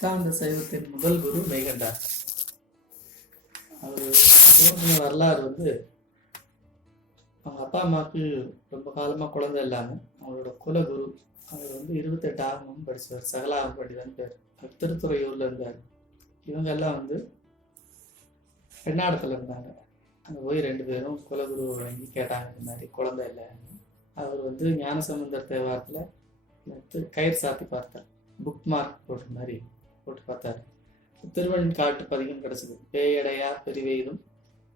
சித்தாந்த சைவத்தின் முதல் குரு மேகண்டார் அவர் தோன்றின வரலாறு வந்து அவங்க அப்பா அம்மாவுக்கு ரொம்ப காலமாக குழந்தை இல்லாமல் அவங்களோட குலகுரு அவர் வந்து இருபத்தெட்டு ஆகமும் படித்தவர் சகலாகம் படிதான் பேர் அவர் திருத்துறையூரில் இருந்தார். இவங்க எல்லாம் வந்து பெண்ணாடத்தில் இருந்தாங்க. அங்கே போய் ரெண்டு பேரும் குலகுரு வழங்கி கேட்டாங்க இந்த மாதிரி குழந்தை இல்லை. அவர் வந்து ஞானசம்பந்தர் தேவாரத்தில் கயிறு சாத்தி பார்த்தார். புக் மார்க் போட்ட மாதிரி. போட்டு பார்த்தாரு. திருவன் காட்டு பதிகம் கிடச்சிது பேயடையா பெரிவெய்தும்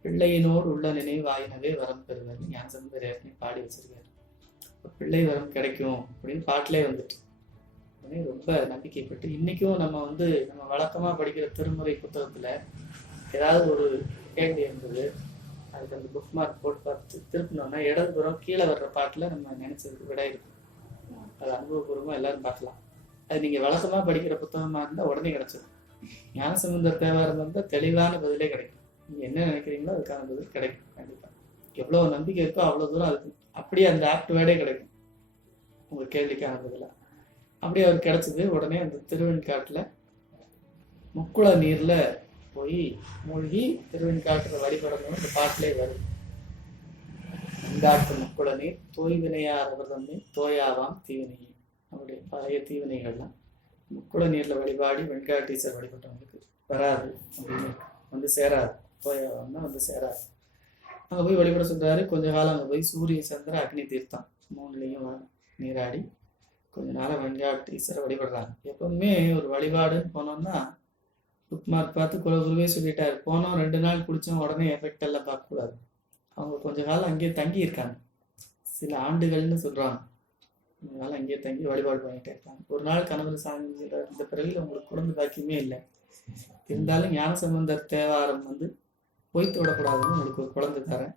பிள்ளையினோர் உள்ள நினைவாயினவே வரம் பெறுவார். ஞானசம்பந்தர் ஏற்கனவே பாடி வச்சிருக்காரு. பிள்ளை வரம் கிடைக்கும் அப்படின்னு பாட்டிலே வந்துட்டு. உடனே ரொம்ப நம்பிக்கைப்பட்டு இன்னைக்கும் நம்ம வந்து நம்ம வழக்கமா படிக்கிற திருமுறை புத்தகத்துல ஏதாவது ஒரு கேள்வி இருந்தது. அதுக்கு அந்த புக் மார்க் போட்டு பார்த்து திருப்பினோம்னா இடதுபுறம் கீழே வர்ற பாட்டுல நம்ம நினச்சதுக்கு விட இருக்கும். அது அனுபவபூர்வமா எல்லாரும் பார்க்கலாம். அது நீங்க வழக்கமா படிக்கிற புத்தகமா இருந்தா உடனே கிடைச்சிடும் ஞானசம்பந்தர் தேவாரம் இருந்தால் தெளிவான பதிலே கிடைக்கும். நீங்க என்ன நினைக்கிறீங்களோ அதுக்கான பதில் கிடைக்கும் கண்டிப்பா. எவ்வளவு நம்பிக்கை இருக்கோ அவ்வளவு தூரம் அதுக்கு அப்படியே அந்த ஆப்ட் வேர்டே கிடைக்கும். உங்க கேள்விக்கான பதிலா. அப்படியே அவர் கிடைச்சது உடனே அந்த திருவெண்காட்டுல முக்குள நீர்ல போய் மூழ்கி திருவெண்காட்டுல வழிபடணும் இந்த பாட்டிலே வருது. இந்தாட்டு முக்குள நீர் தோய்வினையாரவர் தன்மை தோயாவாம் தீவினையே. அவருடைய பழைய தீவினைகள்லாம் முக்குள நீரில் வழிபாடி வெண்காட்டீசர் வழிபட்டவங்களுக்கு வராது அப்படின்னு வந்து சேராது. போய் வந்து சேராது. அங்கே போய் வழிபட சொல்கிறாரு கொஞ்ச காலம் அங்கே போய் சூரிய சந்திர அக்னி தீர்த்தம் மூணுலேயும் நீராடி கொஞ்ச நாளா வெண்காட்டீசரை வழிபடுறாங்க. எப்பவுமே ஒரு வழிபாடுன்னு போனோம்னா புக்மார்க் பார்த்து பார்த்து குலகுருவே சொல்லிட்டாரு. போனோம் ரெண்டு நாள் குடிச்சோம் உடனே எஃபெக்ட் எல்லாம் பார்க்கக்கூடாது. அவங்க கொஞ்ச காலம் அங்கேயே தங்கி இருக்காங்க சில ஆண்டுகள்னு சொல்கிறாங்க கொஞ்ச அங்கேயே தங்கி வழிபாடு பண்ணிட்டே இருக்காங்க. ஒரு நாள் கணவர் சாமி இந்த பிறகு உங்களுக்கு குழந்தை பாக்கியமே இல்லை. இருந்தாலும் ஞானசம்பந்தர் தேவாரம் வந்து பொய் விடக்கூடாதுன்னு உங்களுக்கு ஒரு குழந்தை தரேன்.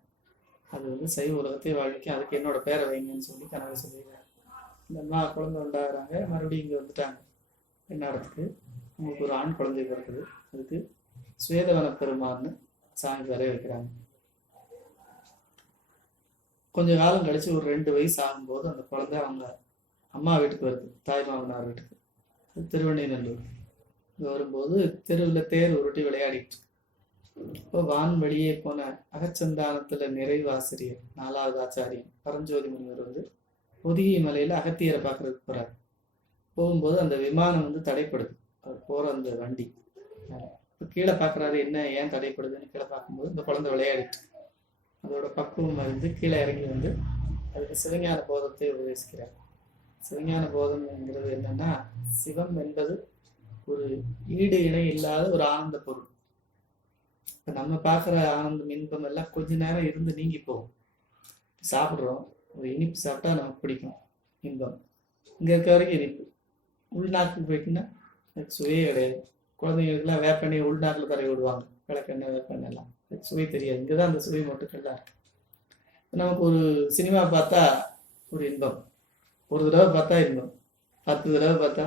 அது வந்து சைவ உலகத்தை வாழ்க்கை அதுக்கு என்னோட பேரை வைங்கன்னு சொல்லி கணவர் சொல்லிடுறாரு. இந்த அம்மா குழந்தை உண்டாகிறாங்க மறுபடியும் இங்கே வந்துட்டாங்க. என்னடத்துக்கு உங்களுக்கு ஒரு ஆண் குழந்தை பிறகு அதுக்கு சுவேதவன பெருமான்னு சாமி பேரே வைக்கிறாங்க. கொஞ்ச காலம் கழிச்சு ஒரு ரெண்டு வயசு ஆகும்போது அந்த குழந்தை அவங்க அம்மா வீட்டுக்கு வருது. தாய் மாமனார் வீட்டுக்கு. அது திருவண்ணைநல்லூர் இங்கே வரும்போது தெருவில் தேர் உருட்டி விளையாடிட்டு இப்போ வான் வழியே போன அகச்சந்தானத்தில் நிறைவாசிரியர் நாலாவது ஆச்சாரியன் பரஞ்சோதி முனிவர் வந்து பொதிகை மலையில் அகத்தியரை பார்க்கறதுக்கு போகிறார் போகும்போது அந்த விமானம் வந்து தடைப்படுது. அவர் போகிற அந்த வண்டி. இப்போ கீழே பார்க்கறாரு என்ன ஏன் தடைப்படுதுன்னு கீழே பார்க்கும்போது இந்த குழந்தை விளையாடிட்டு அதோட பக்குவம் அறிந்து கீழே இறங்கி வந்து அதுக்கு சிவஞான போதத்தை உபதேசிக்கிறார் சிவஞான போதம்ங்கிறது என்னன்னா சிவம் என்பது ஒரு ஈடு இணை இல்லாத ஒரு ஆனந்த பொருள். இப்போ நம்ம பார்க்குற ஆனந்தம் இன்பம் எல்லாம் கொஞ்ச நேரம் இருந்து நீங்கி போகும். சாப்பிட்றோம் ஒரு இனிப்பு சாப்பிட்டா நமக்கு பிடிக்கும் இன்பம். இங்கே இருக்க வரைக்கும் இனிப்பு. உள்நாட்டுக்கு போயிட்டுன்னா அதுக்கு சுவையே கிடையாது. குழந்தைங்களுக்குலாம் வேப்பண்ணி உள்நாட்டில் தடவி விடுவாங்க. விளக்கெண்ணெய் வேப்பெண்ணெய் பண்ணலாம் சுவை தெரியாது. இங்கே தான் அந்த சுவை மட்டுக்கெல்லாம் இருக்கு நமக்கு ஒரு சினிமா பார்த்தா ஒரு இன்பம். ஒரு தடவை பார்த்தா இன்பம். பத்து தடவை பார்த்தா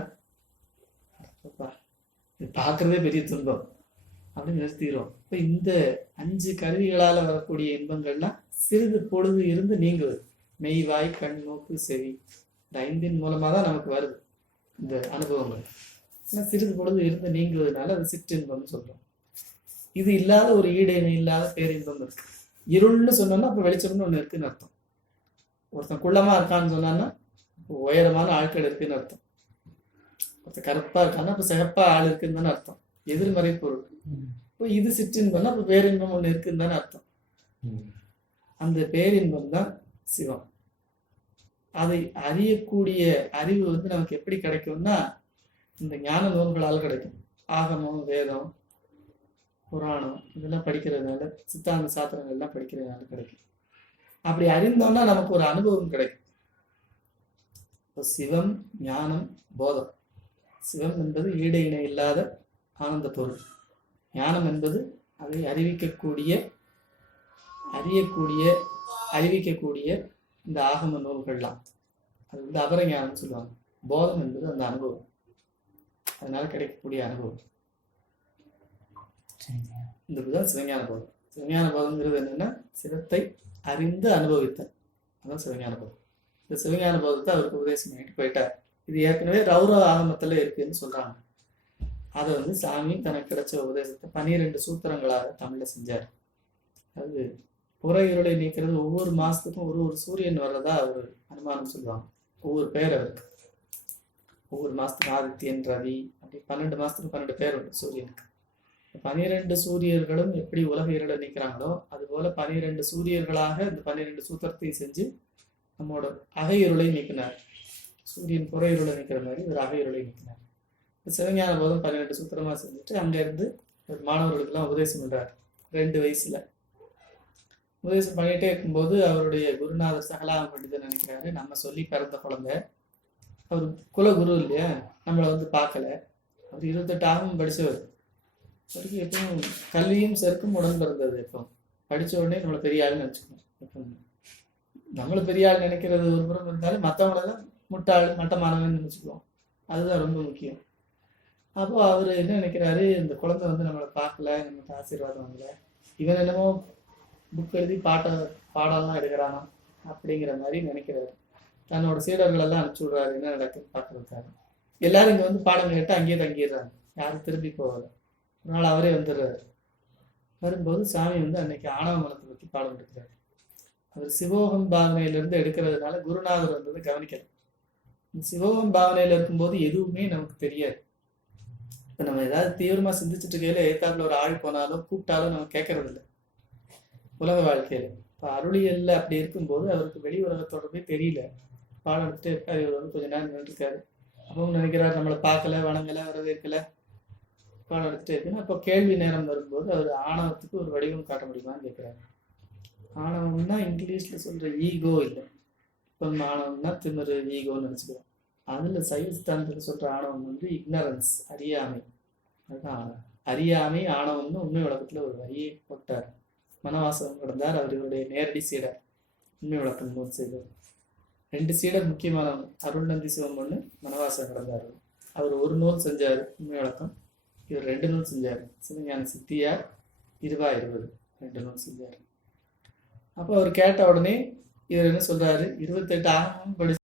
பார்க்குறதே இது பெரிய துன்பம். அப்படின்னு நிறுத்திடுறோம். இப்போ இந்த அஞ்சு கருவிகளால் வரக்கூடிய இன்பங்கள்லாம் சிறிது பொழுது இருந்து நீங்குது. மெய் வாய் கண் மூக்கு செவி. இந்த ஐந்தின் மூலமாக தான் நமக்கு வருது இந்த அனுபவங்கள். ஆனால் சிறிது பொழுது இருந்து நீங்குவதனால அது சிற்றின்பம்னு சொல்கிறோம் இது இல்லாத ஒரு ஈடு இல்லாத பேரின்பம் இருக்கு. இருள்னு சொன்னோம்னா அப்போ வெளிச்சம்னு ஒன்று இருக்குன்னு அர்த்தம். ஒருத்தன் குள்ளமா இருக்கான்னு சொன்னான்னா உயரமான ஆட்கள் இருக்குன்னு அர்த்தம். ஒருத்தன் கருப்பா இருக்கான்னா அப்போ சிகப்பா ஆள் இருக்குன்னு தானே அர்த்தம். எதிர்மறை பொருள். இப்போ இது சிற்றின்பம்னா அப்போ பேரின்பம் ஒன்று இருக்குன்னு தானே அர்த்தம். அந்த பேரின்பம் தான் சிவம். அதை அறியக்கூடிய அறிவு வந்து நமக்கு எப்படி கிடைக்கும்னா இந்த ஞான நூல்களால் கிடைக்கும். ஆகமம் வேதம் புராணம் இதெல்லாம் படிக்கிறதுனால சித்தாந்த சாத்திரங்கள்லாம் படிக்கிறதுனால கிடைக்கும். அப்படி அறிந்தோம்னா நமக்கு ஒரு அனுபவம் கிடைக்கும். இப்போ சிவம் ஞானம் போதம். சிவம் என்பது ஈடு இணை இல்லாத ஆனந்த பொருள். ஞானம் என்பது அதை அறிவிக்கக்கூடிய அறியக்கூடிய அறிவிக்கக்கூடிய இந்த ஆகம நூல்கள்லாம். அது வந்து அபரஞானம்னு சொல்லுவாங்க. போதம் என்பது அந்த அனுபவம். அதனால் கிடைக்கக்கூடிய அனுபவம். இந்த இதுதான் சிவஞான போதம் சிவஞான போதம்ங்கிறது என்னன்னா சிவத்தை அறிந்து அனுபவித்தல். அதான் சிவஞான போதம் இந்த சிவஞான போதத்தை அவருக்கு உபதேசம் பண்ணிட்டு போயிட்டார். இது ஏற்கனவே ரௌரவ ஆகமத்துல இருக்குன்னு சொல்றாங்க. அதை வந்து சாமி தனக்கு கிடைச்ச உபதேசத்தை பனிரெண்டு சூத்திரங்களாக தமிழில் செஞ்சார். அது புற இருளை நீக்கிறது ஒவ்வொரு மாசத்துக்கும் ஒரு ஒரு சூரியன் வர்றதா அவர் அனுமானம் சொல்லுவாங்க. ஒவ்வொரு பேர் அவருக்கு. ஒவ்வொரு மாசத்துக்கும் ஆதித்யன் ரவி அப்படி பன்னெண்டு மாசத்துக்கு பன்னெண்டு பேர் உண்டு சூரியனுக்கு. பனிரெண்டு சூரியர்களும் எப்படி உலக இருள நிற்கிறாங்களோ அதுபோல பனிரெண்டு சூரியர்களாக இந்த பனிரெண்டு சூத்திரத்தை செஞ்சு நம்மோட அக இருளை நீக்கினார். சூரியன் புற இருளை மாதிரி ஒரு அக இருளை நீக்கினார். சிவஞான போதும் பன்னிரெண்டு சூத்திரமா செஞ்சுட்டு அங்கேருந்து ஒரு மாணவர்களுக்கெல்லாம் உபதேசம் பண்றார். ரெண்டு வயசுல. உபதேசம் பண்ணிட்டே இருக்கும்போது அவருடைய குருநாதர் சகலாம பண்டிதர் நினைக்கிறாரு நம்ம சொல்லி பிறந்த குழந்தை. அவர் குல குரு இல்லையா? நம்மளை வந்து பார்க்கல. அவர் இருபத்தெட்டு ஆகும் படிச்சவர். வரைக்கும் எப்பவும் கல்வியும் செருக்கும் உடன் பிறந்தது எப்போ படித்த உடனே நம்மளை பெரிய ஆள்னு நினச்சிக்கணும். எப்போ நம்மளை பெரிய ஆள் நினைக்கிறது ஒரு புறம் இருந்தாலும் மற்றவங்கள தான் முட்டாள் மட்டமானவன் நினச்சிக்குவோம். அதுதான் ரொம்ப முக்கியம். அப்போது அவர் என்ன நினைக்கிறாரு? இந்த குழந்தை வந்து நம்மளை பார்க்கல நமக்கு ஆசீர்வாதம் இல்லை இவன் என்னமோ புக் எழுதி பாட்டை பாடலாம் எடுக்கிறானா அப்படிங்கிற மாதிரி நினைக்கிறாரு. தன்னோட சீடர்கள் எல்லாம் விடுறாரு. என்ன நடக்குன்னு பார்க்கறதுக்காக. எல்லாரும் இங்கே வந்து பாடம் கேட்டு அங்கேயே தங்கிடுறாங்க. யாரும் திரும்பி போகல. அதனால் நாள் அவரே வந்துடுறாரு. வரும்போது சாமி வந்து அன்னைக்கு ஆணவ மலத்தை பற்றி பாடம் எடுக்கிறார். அவர் சிவோகம் பாவனையிலிருந்து எடுக்கிறதுனால குருநாதர் வந்தது கவனிக்கல. சிவோகம் பாவனையில் இருக்கும்போது எதுவுமே நமக்கு தெரியாது. இப்போ நம்ம ஏதாவது தீவிரமாக சிந்திச்சுட்டு இருக்கையில ஏத்தாப்புல ஒரு ஆள் போனாலும் கூப்பிட்டாலும் நம்ம கேட்கறது இல்லை உலக வாழ்க்கையில். இப்போ அருளியல்ல அப்படி இருக்கும்போது அவருக்கு வெளி உலக தொடர்பே தெரியல. பாடம் எடுத்துட்டு இருக்காரு இவர் வந்து கொஞ்ச நேரம் நின்றுருக்காரு. அப்பவும் நினைக்கிறார் நம்மளை பார்க்கல வணங்கலை வரவேற்கலை. பாடம் இருக்குன்னு அப்போ கேள்வி நேரம் வரும்போது அவர் ஆணவத்துக்கு ஒரு வடிவம் காட்ட முடியுமான்னு கேட்குறாரு ஆணவம்னா இங்கிலீஷில் சொல்கிற ஈகோ இல்லை. இப்போ ஆணவம்னா திமிரு ஈகோன்னு நினச்சிக்கிறோம் அதில் சைவஸ்தானத்தில் சொல்கிற ஆணவம் வந்து இக்னரன்ஸ் அறியாமை. அதுதான் அறியாமை ஆணவம்னு உண்மை உலகத்தில் ஒரு வரியை போட்டார். மனவாசகம் கடந்தார் அவர் இவருடைய நேரடி சீடர். உண்மை விளக்கம் நூல் செய்தவர் ரெண்டு சீடர் முக்கியமானவங்க. அருள் நந்தி சிவம் ஒன்று மனவாசகம் கடந்தார் அவர் ஒரு நூல் செஞ்சார். உண்மை விளக்கம் இவர் ரெண்டு நூல் செஞ்சார். சிவஞான சித்தியார் இருபா இருபது ரெண்டு நூல் செஞ்சார். அப்போ அவர் கேட்ட உடனே இவர் என்ன சொல்றாரு? இருபத்தெட்டு ஆகமும் படி